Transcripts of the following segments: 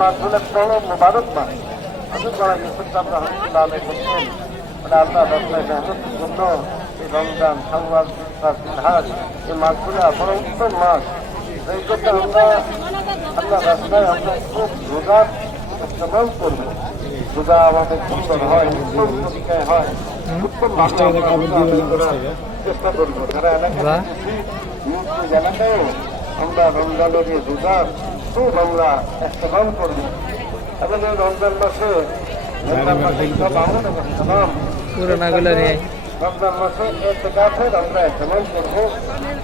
মাসগুলো বড় মুবারক মাস আমি বলা ইউসুফ রহমতুল্লাহ আলাই বলছেন মানে আল্লাহ রাস্তায় মেহনতের জন্য এই রমজান সাওয়াল হাজ এই মাসগুলো বড় উত্তম মাস এই জন্য আমরা আল্লাহ রাস্তায় আমরা খুব রোজার ইস্তেমাল করব। রোজা আমাদের সুন্দর হয় উত্তম তরিকায় হয়। উত্তম ভাষা চেষ্টা করব। এলাকায় আমরা রমজানের রোজার খুব আমরা ইস্তেমাল করব এবং এই রমজান মাসে রমজান মাসে সালাম রমজান মাসে। এতেকাফের আমরা এতেমাল করব।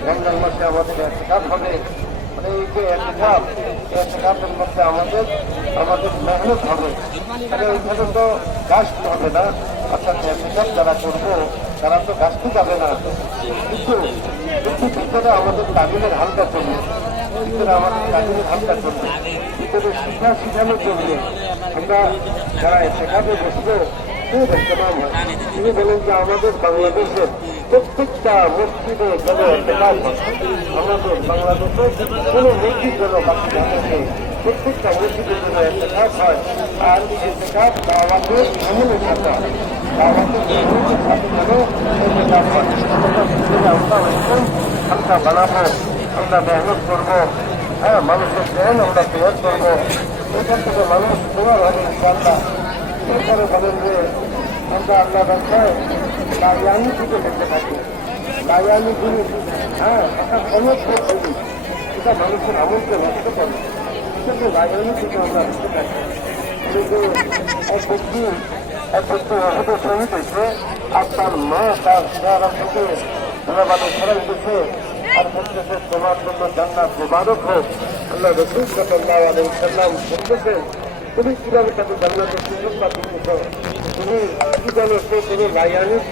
রমজান মাসে আমাদের এতেকাফ হবে। মানে এই যে এতেকাফ এতেকাফের মধ্যে আমাদের আমাদের মেহনত হবে। মানে ওইখানে তো গাছ হবে না। অর্থাৎ এতেকাফ যারা করব তারা তো গাছটি যাবে না। কিন্তু ভিতরে আমাদের তামিলের হালকা চলবে। ভিতরে আমাদের তামিলের হালকা চলবে। ভিতরে শিক্ষা শিখানোর জন্য আমরা যারা এতেকাফে বসবো তিনি বলেন যে আমাদের বাংলাদেশের প্রত্যেকটা মসজিদে যেন এতেকাল আমাদের বাংলাদেশে কোনো মসজিদ যেন বাকি থাকে। প্রত্যেকটা মসজিদে যেন এতেকাল হয়। আর এতেকাল দাওয়াতের আমলের সাথে হয়। যেন এতেকাল হয়। সেটা আমরা বানাবো, আমরা মেহনত করব হ্যাঁ মানুষের জ্ঞান আমরা তৈরি করব। এখান থেকে মানুষ তোমার হবে ইনশাল্লাহ এরপরে বলেন যে, আমরা আল্লাহ ব্যবসায় লাইয়ানি থেকে দেখতে থাকি। লাইয়ানি জিনিস হ্যাঁ একটা সনদ জিনিস এটা মানুষের আমলকে নষ্ট করে। কিন্তু লাইয়ানি থেকে আমরা দেখতে থাকি। কিন্তু এক ব্যক্তি এক ব্যক্তি অসুখ শহীদ হয়েছে আর তার মা তার ধন্যবাদ সরাই দিচ্ছে আর বলতেছে তোমার জন্য জান্নাত মুবারক হোক, আল্লাহ রসুল সাল্লাহ আলাইহি সাল্লাম বলতেছেন তুমি কীভাবে তাকে জান্নাতের সুযোগ দিতেছ? তুমি কি জানো সে তুমি লাইয়ানির